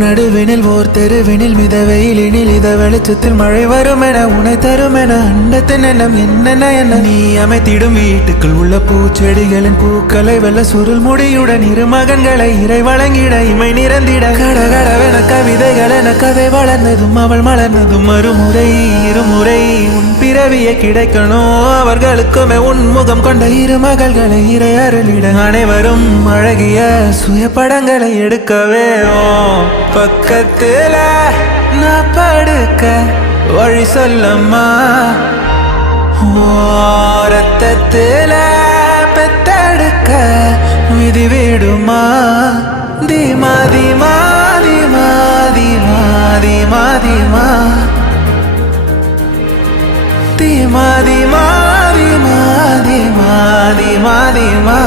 நடுவினில் ஓர் தெருவினில் மித வெயிலினில் இத வெளிச்சத்தில் மழை வரும் என உனை தரும் என அண்டத்தின் எண்ணம் என்னென்ன என்ன நீ அமைத்திடும் வீட்டுக்குள் உள்ள பூச்செடிகளின் பூக்களை வெள்ள சுருள் முடியுடன் இரு மகன்களை இறை வழங்கிட இமை நிறந்திட கடகடவென கவிதைகள் என கதை வளர்ந்ததும் அவள் மலர்ந்ததும் மறுமுறை இருமுறை உன் பிறவியை கிடைக்கணும் அவர்களுக்குமே உன்முகம் கொண்ட இரு மகள்களை இறை அருளிட அனைவரும் அழகிய சுய படங்களை எடுக்கவே பக்கத்துல நான் படுக்க வழி சொல்லம்மா ரத்தத்துல பெத்தெடுக்க விதி விடுமா தீமா தீமா தீமா தீமா தீமா தீமா தீமா தீமா தீமா தீமா தீமா தீமா